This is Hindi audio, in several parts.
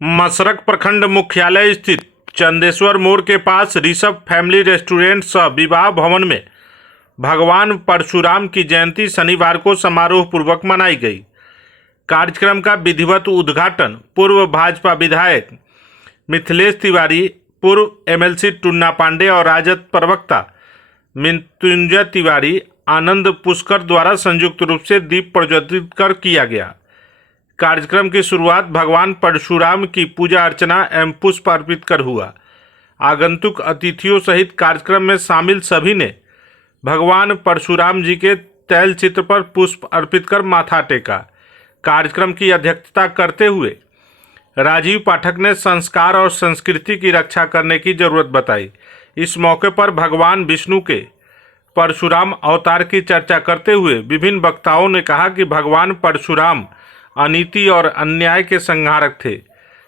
मसरक प्रखंड मुख्यालय स्थित चंदेश्वर मोड़ के पास ऋषभ फैमिली रेस्टोरेंट सह विवाह भवन में भगवान परशुराम की जयंती शनिवार को समारोह पूर्वक मनाई गई। कार्यक्रम का विधिवत उद्घाटन पूर्व भाजपा विधायक मिथिलेश तिवारी, पूर्व एमएलसी टुन्ना पांडे और राजद प्रवक्ता मृत्युंजय तिवारी, आनंद पुष्कर द्वारा संयुक्त रूप से दीप प्रज्वलित कर किया गया। कार्यक्रम की शुरुआत भगवान परशुराम की पूजा अर्चना एवं पुष्प अर्पित कर हुआ। आगंतुक अतिथियों सहित कार्यक्रम में शामिल सभी ने भगवान परशुराम जी के तैल चित्र पर पुष्प अर्पित कर माथा टेका। कार्यक्रम की अध्यक्षता करते हुए राजीव पाठक ने संस्कार और संस्कृति की रक्षा करने की जरूरत बताई। इस मौके पर भगवान विष्णु के परशुराम अवतार की चर्चा करते हुए विभिन्न वक्ताओं ने कहा कि भगवान परशुराम अनीति और अन्याय के संहारक थे।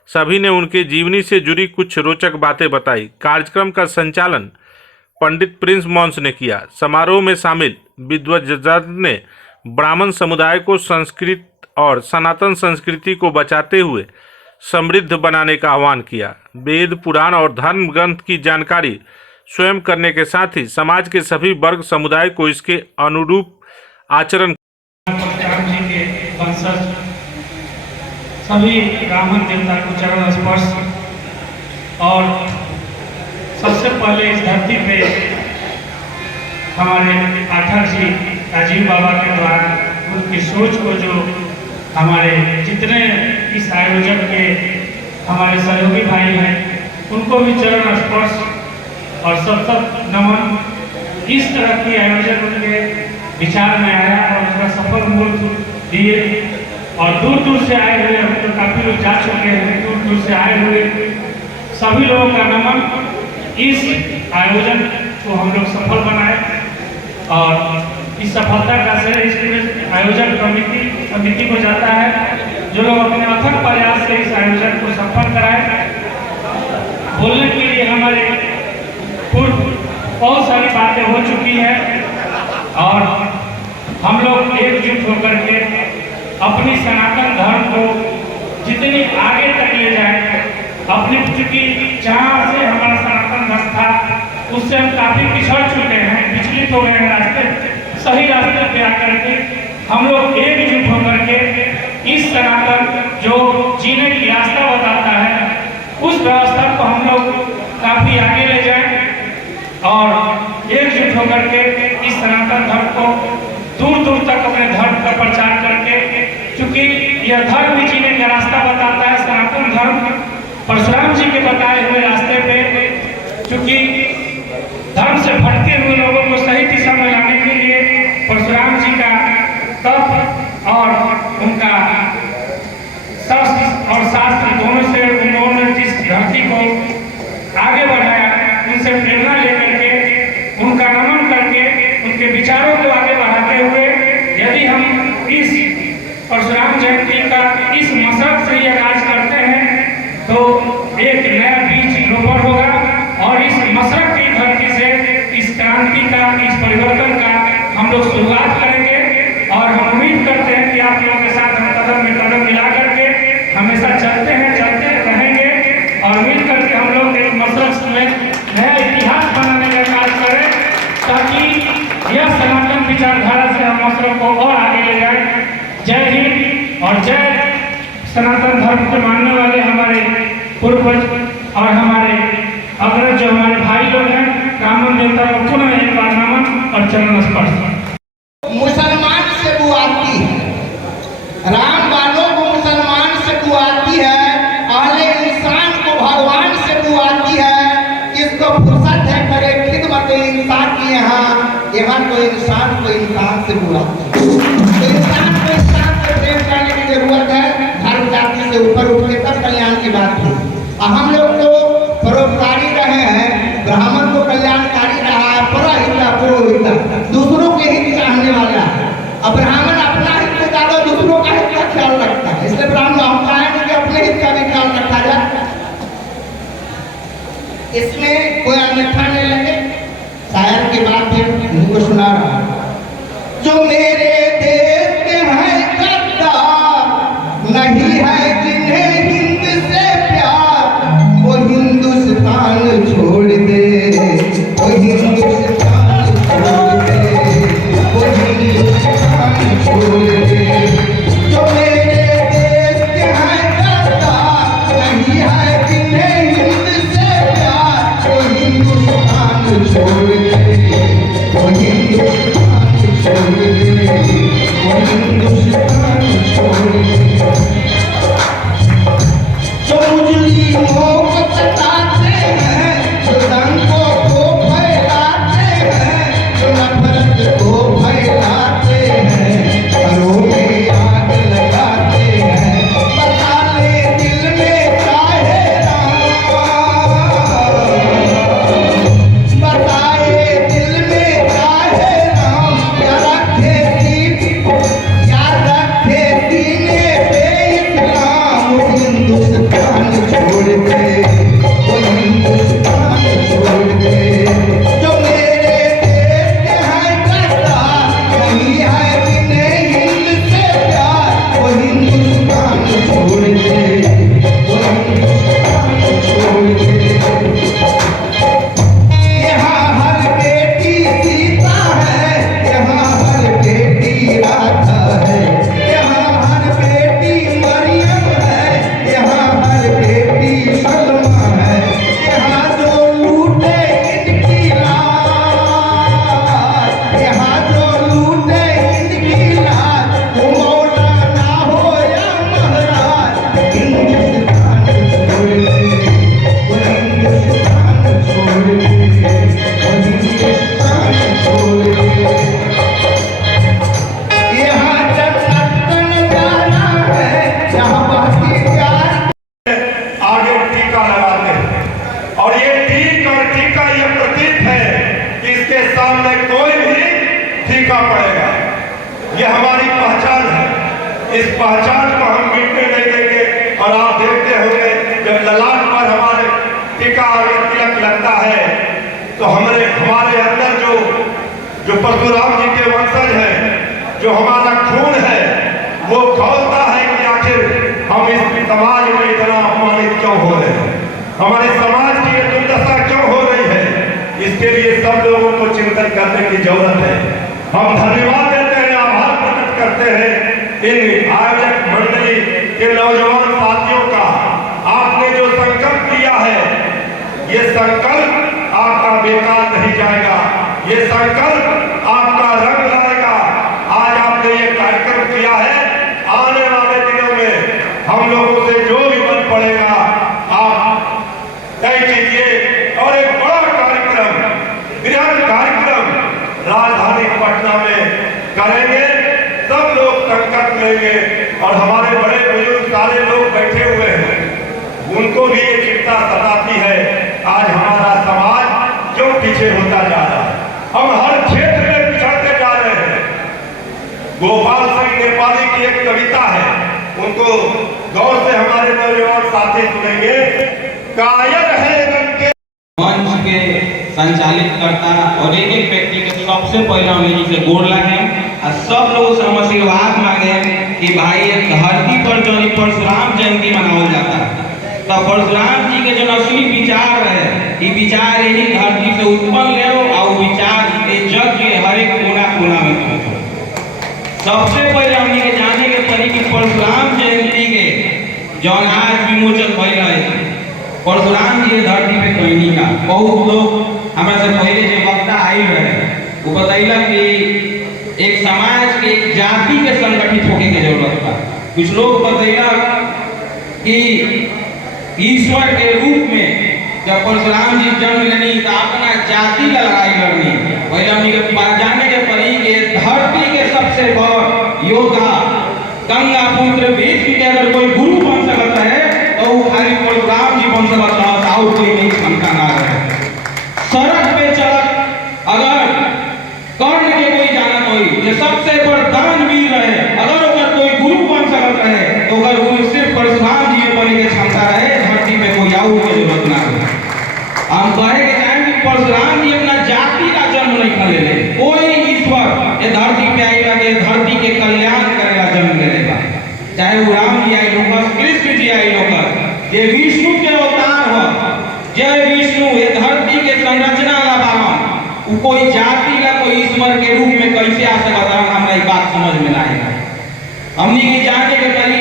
सभी ने उनके जीवनी से जुड़ी कुछ रोचक बातें बताई। कार्यक्रम का संचालन पंडित प्रिंस मॉन्स ने किया। समारोह में शामिल विद्वज्जन ने ब्राह्मण समुदाय को संस्कृत और सनातन संस्कृति को बचाते हुए समृद्ध बनाने का आह्वान किया। वेद, पुराण और धर्म ग्रंथ की जानकारी स्वयं करने के साथ ही समाज के सभी वर्ग समुदाय को इसके अनुरूप आचरण सभी ब्राह्मण देवता को चरण स्पर्श। और सबसे पहले इस धरती पे हमारे पाठक जी राजीव बाबा के द्वारा उनकी सोच को जो हमारे जितने इस आयोजन के हमारे सहयोगी भाई हैं उनको भी चरण स्पर्श और सब नमन। इस तरह की आयोजन उनके विचार में आया और उसका सफल मूल दिए। और दूर दूर से आए हुए, हम तो काफ़ी लोग जा चुके हैं, दूर दूर से आए हुए सभी लोगों का नमन। इस आयोजन को हम लोग सफल बनाए और इस सफलता का श्रेय इस आयोजन कमेटी को जाता है, जो लोग अपने अथक प्रयास से इस आयोजन को सफल कराए। बोलने के लिए हमारे पूर्व बहुत सारी बातें हो चुकी हैं और हम लोग एकजुट होकर के अपनी सनातन धर्म को जितनी आगे तक ले जाए, अपनी चूंकि जहाँ से हमारा सनातन धर्म था उससे हम काफ़ी पिछड़ चुके हैं, विचलित हो गए हैं रास्ते, सही रास्ते पे आकर के हम लोग एकजुट होकर के इस सनातन जो जीने की रास्ता बताता है उस व्यवस्था को हम लोग काफ़ी आगे ले जाएं और एकजुट होकर के इस सनातन धर्म को दूर दूर तक अपने धर्म का प्रचार करके, क्योंकि यह धर्म भी जीने का रास्ता बताता है। सनातन धर्म परशुराम जी के बताए हुए रास्ते पे, क्योंकि धर्म से भटके हुए लोगों को सही दिशा में लाने के लिए परशुराम जी का तप और उनका शस्त्र और शास्त्र दोनों से उन्होंने जिस धरती को आगे बढ़ाया, उनसे प्रेरणा लेकर के उनका नमन करके उनके विचारों को आगे बढ़ाते हुए यदि हम इस परशुराम जयंती का इस मसरक से ये आगाज करते हैं तो एक नया बीज रोपण होगा और इस मसरक की धरती से इस क्रांति का, इस परिवर्तन का हम लोग शुरुआत करेंगे। और हम उम्मीद करते हैं कि आप लोगों के साथ हम कदम में कदम मिला करके हमेशा चलते रहेंगे और उम्मीद करके हम लोग एक मसरक में नया इतिहास बनाने का कार्य करें, ताकि यह सनातन विचारधारा से हम मसरक को और आगे ले जाएं। जय हिंद और जय सनातन धर्म के मानने वाले हमारे पूर्वज और हमारे अग्रज जो हमारे भाई लोग हैं, ब्राह्मण देवता को पुनः एक बार नमन और चरण स्पर्श। मुसलमान से बुआती है, राम वालों को मुसलमान से बुआती है, अहले इंसान को भगवान से बुआती है। इसको फुर्सत है करे खिदमत इंसान की, यहाँ तो इंसान को इंसान से बुलाते हैं। तो इंसान को इंसान से प्रेम करने की जरूरत है। धर्म जाति से ऊपर उठ के तब कल्याण की बात है। हम लोग तो परोपकारी रहे हैं, ब्राह्मण को कल्याणकारी रहा है, परहिता पुरोहिता, दूसरों के हित चाहने वाला है। अब ब्राह्मण अपना हित से ज्यादा दूसरों का हित का ख्याल रखता है, इसलिए ब्राह्मण हम चाहेंगे कि अपने हित का भी ख्याल रखा जाए, इसमें कोई अन्यथा नहीं लगे। शायर की बात है, उनको सुना रहा जो मेरे देश के हैं गद्दार नहीं है जिन्हें हिंद से इस पहचान को हम मिटने नहीं देंगे। और आप देखते होंगे जब ललाट पर हमारे टीका और तिलक लगता है तो हमारे अंदर जो परशुराम जी के वंशज हैं, जो हमारा खून है, वो खौलता है कि आखिर हम इस समाज में इतना अपमानित क्यों हो रहे हैं, हमारे समाज की ये दुर्दशा क्यों हो रही है। इसके लिए सब लोगों को चिंतन करने की जरूरत है। हम धन्यवाद देते हैं, आभार प्रकट करते हैं इन आयोजक मंडली के नौजवान साथियों का। आपने जो संकल्प लिया है, ये संकल्प आपका बेकार नहीं जाएगा, ये संकल्प आपका रंग लाएगा। आज आपने ये कार्यक्रम किया है, आने वाले दिनों में हम लोगों से जो भी बन पड़ेगा आप तय कीजिए और एक बड़ा कार्यक्रम, बृहद कार्यक्रम राजधानी पटना में करेंगे। सब लोग संकल्प लेंगे और हमारे बड़े बुजुर्ग सारे लोग बैठे हुए हैं, उनको भी ये चिंता सताती है आज हमारा समाज क्यों पीछे होता जा रहा है, हम हर क्षेत्र में पिछड़ते जा रहे हैं। गोपाल सिंह नेपाली की एक कविता है, उनको गौर से हमारे नौजवान साथी सुनेंगे। कायर है रंग के मंच के संचालित करता और एक एक व्यक्ति के सबसे पहले हम यही से गोड़ लगे और सब लोग से हम आशीर्वाद मांगे कि भाई एक धरती पर जो परशुराम जयंती मनावल जाता है, तो परशुराम जी के जो असली विचार है, ये विचार यही धरती से उत्पन्न ले और विचार इस जग के हर एक कोना कोना में पहुंचो। सबसे पहले हमने के जाने के पड़ी कि परशुराम जयंती के जो आज विमोचन भइल है, परशुराम जी धरती पे कहनी का बहुत लोग हमारे से पहले जो वक्ता आई रहे वो बतैला कि एक समाज के एक जाति के संगठित होने की जरूरत था। कुछ लोग बतैला कि ईश्वर के रूप में जब परशुराम जी जन्म लेनी तो अपना जाति का लड़ाई लड़नी। पहले हमने के जाने के पड़ी कि धरती के सबसे बड़ योद्धा गंगा पुत्र भीष्म के अगर कोई गुरु बन सकता है तो वो खाली परशुराम जी बन सकता है, और कोई नहीं क्षमता ना रहे। सड़क पे चलत अगर कर्ण के कोई जानत होई ये सबसे बड़ दानवीर है, अगर ओकर कोई गुरु बन सकता है तो अगर गुरु सिर्फ परशुराम जी बने के क्षमता रहे, धरती पे कोई और की जरूरत ना रहे। हम कहे के चाहे कि परशुराम जी अपना जाति का जन्म नहीं कर ले, कोई ईश्वर ये धरती पे आएगा के धरती के कल्याण करेगा जन्म लेगा, चाहे वो राम जी आई लोग, कृष्ण जी आई लोग, ये विष्णु के अवतार हो, जय विष्णु ये धरती के संरचना ला बावन, वो कोई जाति का कोई ईश्वर के रूप में कैसे आ सकता है, हमारी बात समझ में ना आएगा। हमने की जाने के पहले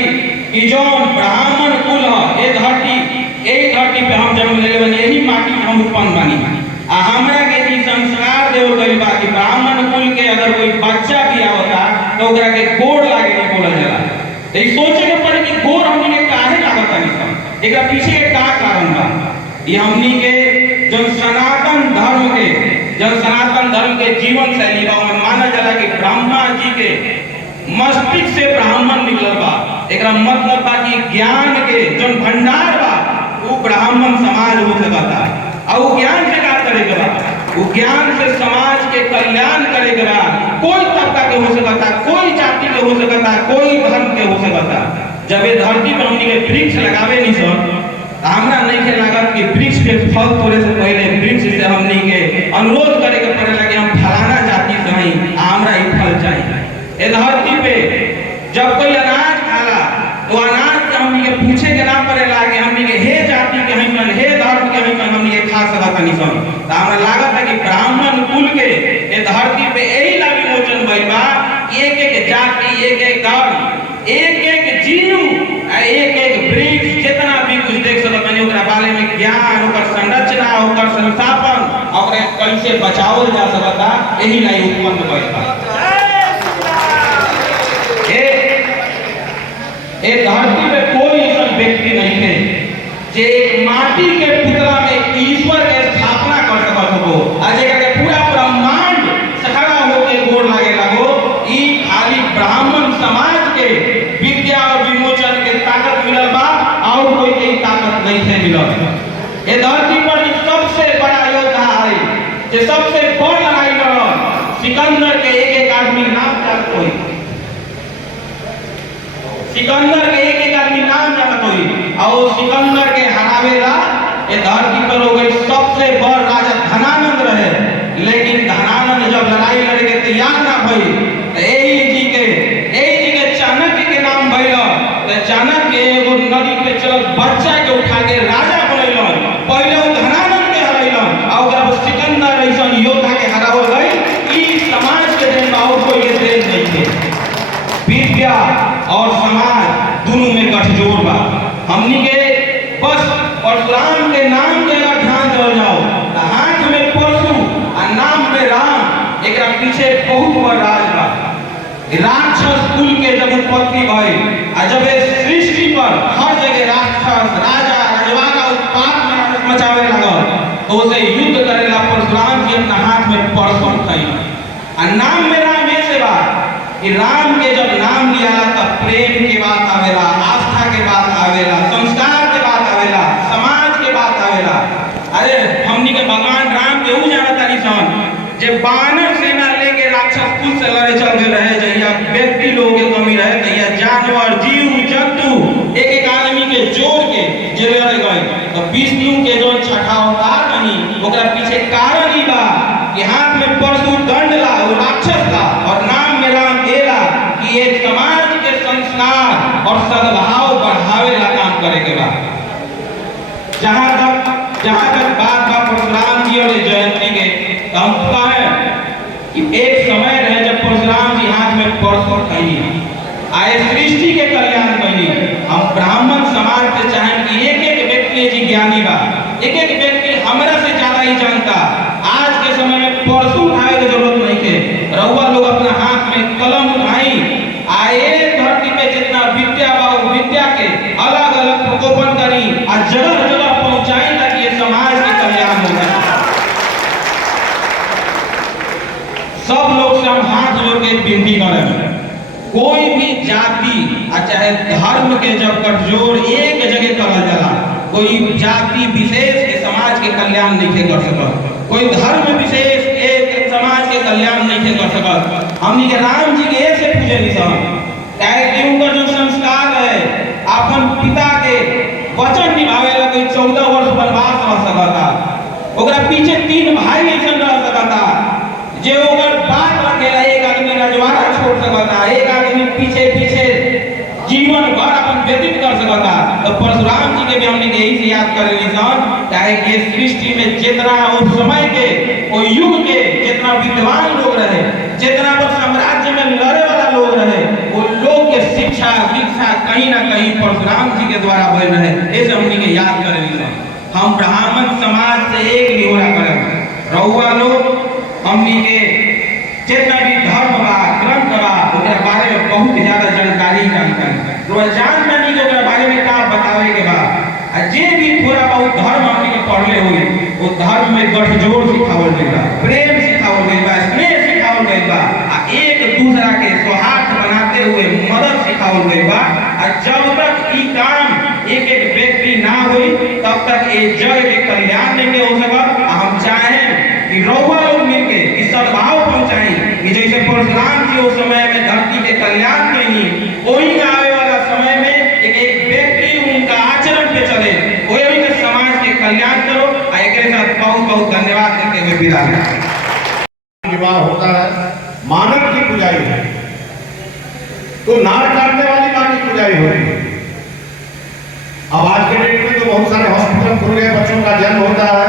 कि जो ब्राह्मण कुल है ये धरती, यही धरती पे हम जन्म ले बनी, यही माटी में हम उत्पन्न बनी। आ हमरा के भी संस्कार देवल गइल बा कि ब्राह्मण कुल के अगर कोई बच्चा भी आवता तो ओकरा के गोड़ लागे नहीं बोला जाला। तो ई सोचे के पड़े कि गोड़ हमनी के काहे लागत है निसन, एकरा पीछे के का कारण बा। ये हमनी के जन सनातन धर्म के जीवन शैली बा में माना जाला कि ब्रह्मा जी के मस्तिष्क से ब्राह्मण निकलल बा। एकरा मतलब बा कि ज्ञान के जन भंडार बा वो ब्राह्मण समाज हो सकता है, और वो ज्ञान से का करेगा, वो ज्ञान से समाज के कल्याण करेगा। कोई तबका के हो सकता, कोई जाति के हो सकता, कोई धर्म के हो सकता। जब ये धरती पे हमनी के वृक्ष लगावे नहीं सर, हमरा नहीं के लागत कि वृक्ष के फल तोड़े से पहले वृक्ष से हमनी के अनुरोध करे के पड़ेला कि हम फलाना जाति से हई, हमरा ई फल चाहिए। ये धरती पे जब कोई अनाज खाला तो अनाज से हमनी के पूछे के ना पड़ेला कि हमनी के हे जाति के हई मन, हे धर्म के हई मन हमनी के खा सकत नहीं सन। त हमरा लागत है कि ब्राह्मण कुल के ये धरती पे यही ला विमोचन भइल बा, एक एक जाति, एक एक धर्म, एक एक जीव, एक एक वृक्ष, जितना भी कुछ देख सकत नहीं ओकरा बारे में ज्ञान, ओकर संरचना, ओकर संस्थापन, ओकरा कैसे बचावल जा सकता, यही ला उत्पन्न भइल बा। ए धरती पे कोई ऐसा व्यक्ति नहीं है जे माटी के पुतला में ईश्वर के स्थापना कर सकत हो, आज के पूरा ब्रह्मांड सखरा होके गोड़ लागे लगो। ई खाली ब्राह्मण समाज के विद्या और विमोचन के ताकत मिलल बा, और कोई के ताकत नहीं है मिलल। ए धरती पर सबसे बड़ा योद्धा है, जे सबसे बड़ लड़ाई लड़ल, सिकंदर के एक एक आदमी नाम जानत होई। सिकंदर के एक एक आदमी नाम जानत हुई और सिकंदर के हरावेला ये धरती पर हो गई सबसे बड़ राजा धनानंद रहे। लेकिन धनानंद जब लड़ाई लड़े के तैयार ना भई तो यही जी के चाणक्य के नाम भइल। तो चाणक्य एगो नदी पे चलल बच्चा के उठा के राजा बनैलन। पहले वो धनानंद के हरैलन और ओकरा बाद सिकंदर ऐसन योद्धा के हरावल गई। ई समाज के देन और कोई के देन नहीं थे। विद्या और समाज दोनों में गठजोड़ बा। हमनी के बस परशुराम के नाम के अगर ध्यान दे जाओ तो हाथ में परशु और नाम में राम, एकरा पीछे बहुत बड़ा राज बा। राक्षस कुल के जब उत्पत्ति भई और जब इस सृष्टि पर हर जगह राक्षस राजा रजवाड़ा उत्पात मचावे लगल तो उसे युद्ध करेला परशुराम जी अपना हाथ में परशु खई। और नाम में राम ऐसे बा कि राम के जब नाम लिया तब प्रेम के बात आवेला, आस्था के बात आवेला, संस्कार के बात आवेला, समाज के बात आवेला। अरे हमनी के भगवान राम के ऊ जानत तानी सन जे बानर सेना लेके राक्षस कुल से लड़े चल गए रहे। जहिया व्यक्ति लोग के कमी रहे तहिया जानवर जीव जंतु एक एक आदमी के जोड़ के जे लड़े गए। तो विष्णु के जो छठा अवतार बनी ओकरा पीछे कारण ही बा कि हाथ में परशु दंड ला वो राक्षस था और नाम में राम एला कि एक समाज के संस्कार और सद्भाव बढ़ावे ला काम करे के बा। जहां तक बात बा परशुराम जी और जयंती के तो हम कहें कि एक समय रहे जब परशुराम जी हाथ में परशु खई आए सृष्टि के कल्याण बनी। हम ब्राह्मण समाज से चाहें कि एक एक व्यक्ति जी ज्ञानी बा, एक एक व्यक्ति हमरा से ज्यादा ही जानता। आज के समय में परशु उठाए की जरूरत नहीं है। रउआ लोग अपना हाथ में कलम उठाई आए धरती पे जितना विद्या बा विद्या के अलग अलग प्रकोपन करी और जगह जगह पहुंचाई ताकि ये समाज के कल्याण हो जाए। सब लोग से हम हाथ जोड़ के विनती करें कोई भी जाति चाहे धर्म के जब गठजोड़ एक जगह करल जाला, कोई जाति विशेष के समाज के कल्याण नहीं कर सकत, कोई धर्म विशेष एक समाज के कल्याण नहीं कर सकत। हमनी के राम जी के ऐसे पूजे निशान काहे कि उनका जो संस्कार है अपन पिता के वचन निभावे ला कोई 14 वर्ष वनवास रह सकता। ओकरा पीछे 3 भाई ऐसा रह सकता जे ओकर बात रखेला। एक आदमी रजवाड़ा छोड़ सकता, एक आदमी पीछे जीवन भर अपन व्यतीत कर सकता। तो परशुराम जी के भी हमने यही से याद करे निशान काहे कि सृष्टि में जितना उस समय के वो युग के जितना विद्वान लोग रहे, जितना वो साम्राज्य में लड़े वाला लोग रहे, वो लोग के शिक्षा दीक्षा कहीं ना कहीं परशुराम जी के द्वारा भइल रहे। ऐसे हमने के याद करे निशान। हम ब्राह्मण समाज से एक निहोरा करें रउआ लोग हमनी के जितना भी धर्म बा ग्रंथ बा ओकरा बारे में बहुत ज्यादा जानकारी तो जान जानी के ओकरा बारे में का बतावे के बा। जे भी थोड़ा बहुत धर्म हमनी के पढ़ले होई वो धर्म में गठजोड़ सिखावल गइल बा, प्रेम सिखावल गइल बा, स्नेह सिखावल गइल बा, एक दूसरा के सौहार्द बनाते हुए मदद सिखावल गइल बा। जब तक ई काम एक एक व्यक्ति ना होई तब तक ये जग के कल्याण नहीं हो सकत। हम चाहें कि रउआ लोग मिलके इस सद्भाव पहुंचाई कि जैसे परशुराम जी उस समय में धरती के कल्याण कईनी वही आवे वाला समय में एक एक व्यक्ति उनका आचरण पे चले वही के समाज के कल्याण करो। एकरे साथ बहुत बहुत धन्यवाद देते हुए विदा लेते। विवाह होता है मानव की पुजाई है तो नार काटने वाली मां की पुजाई हो रही है। अब आज के डेट में तो बहुत सारे हॉस्पिटल खुल गए, बच्चों का जन्म होता है,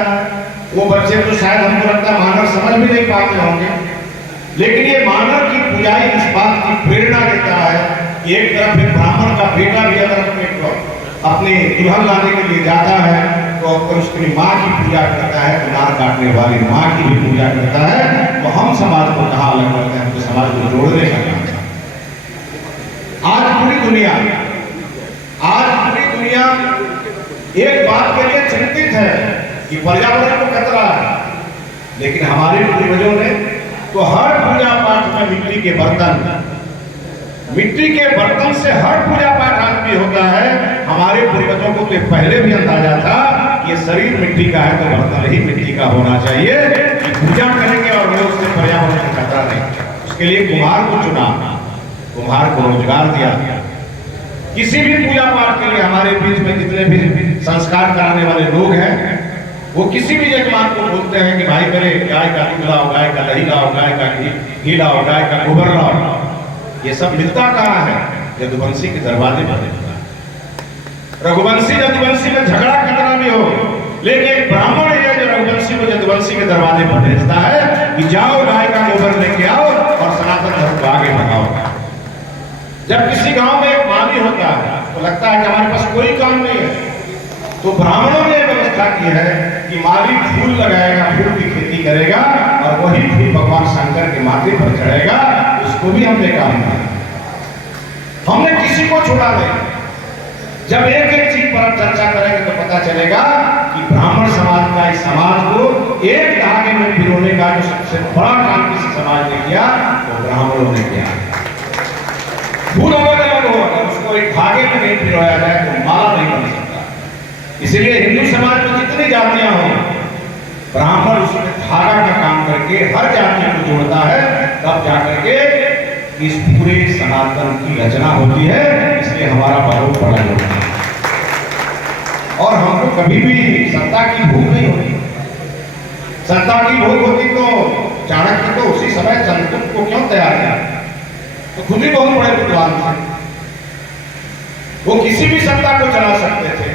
वो बच्चे तो शायद हमको लगता है मानव समझ भी नहीं पाते होंगे, लेकिन ये मानव की पुजाई इस बात की प्रेरणा देता है कि एक तरफ एक ब्राह्मण का बेटा भी अगर अपने दुल्हन लाने के लिए जाता है तो अगर उसकी माँ की पूजा करता है तो नार काटने वाली माँ की भी पूजा करता है। तो हम समाज को कहाँ अलग करते हैं, तो समाज को जोड़ने का काम है। आज पूरी दुनिया एक बात के लिए चिंतित है कि पर्यावरण को खतरा है, लेकिन हमारे पूर्वजों ने तो हर पूजा पाठ में मिट्टी के बर्तन से हर पूजा पाठ आज भी होता है। हमारे पूर्वजों को तो पहले भी अंदाजा था कि ये शरीर मिट्टी का है तो बर्तन ही मिट्टी का होना चाहिए, पूजा करेंगे और वे उससे पर्यावरण को खतरा नहीं। उसके लिए कुम्हार को चुना, कुम्हार को रोजगार दिया, किसी भी पूजा पाठ के लिए हमारे बीच में जितने भी संस्कार कराने वाले लोग हैं, वो किसी भी यजमान को बोलते हैं कि भाई मेरे गाय का दूध लाओ, गाय का दही लाओ, गाय का घी लाओ, गाय का गोबर लाओ। ये सब मिलता कहाँ है? यदुवंशी के दरवाजे पर मिलता है। रघुवंशी यदुवंशी में झगड़ा कितना भी हो, लेकिन एक ब्राह्मण है जो रघुवंशी को यदुवंशी के दरवाजे पर भेजता है कि जाओ गाय का गोबर लेके आओ और सनातन धर्म को आगे बढ़ाओ। जब किसी गांव में एक माली होता है तो लगता है कि हमारे पास कोई काम नहीं है, तो ब्राह्मणों ने व्यवस्था की है कि माली फूल लगाएगा, फूल की खेती करेगा और वही फूल भगवान शंकर के माथे पर चढ़ेगा। उसको भी हमने काम किया, हमने किसी को छोड़ा नहीं। जब एक एक चीज पर हम चर्चा करेंगे तो पता चलेगा कि ब्राह्मण समाज का इस समाज को एक धागे में पिरोने का जो सबसे बड़ा काम किसी समाज ने किया वो ब्राह्मणों ने किया। फूल अलग अलग हो, अगर उसको एक धागे में नहीं पिरोया जाए तो माला नहीं बन सकता। इसलिए हिंदू समाज में जितनी जातियां हो, ब्राह्मण उसमें धागा का काम करके हर जाति को जोड़ता है, तब जाकर के इस पूरे सनातन की रचना होती है। इसलिए हमारा बहुत बड़ा योगदान है और हमको कभी भी सत्ता की भूख नहीं होती। सत्ता की भूख होती तो चाणक्य तो उसी समय चंद्रगुप्त को क्यों तैयार किया? तो खुद ही बहुत बड़े विद्वान थे, वो किसी भी सत्ता को चला सकते थे,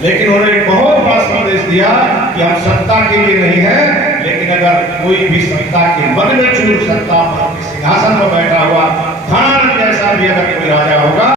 लेकिन उन्होंने एक बहुत बड़ा संदेश दिया कि हम सत्ता के लिए नहीं है, लेकिन अगर कोई भी सत्ता के मन में चूर सत्ता पर सिंहासन पर बैठा हुआ धन जैसा भी अगर कोई राजा होगा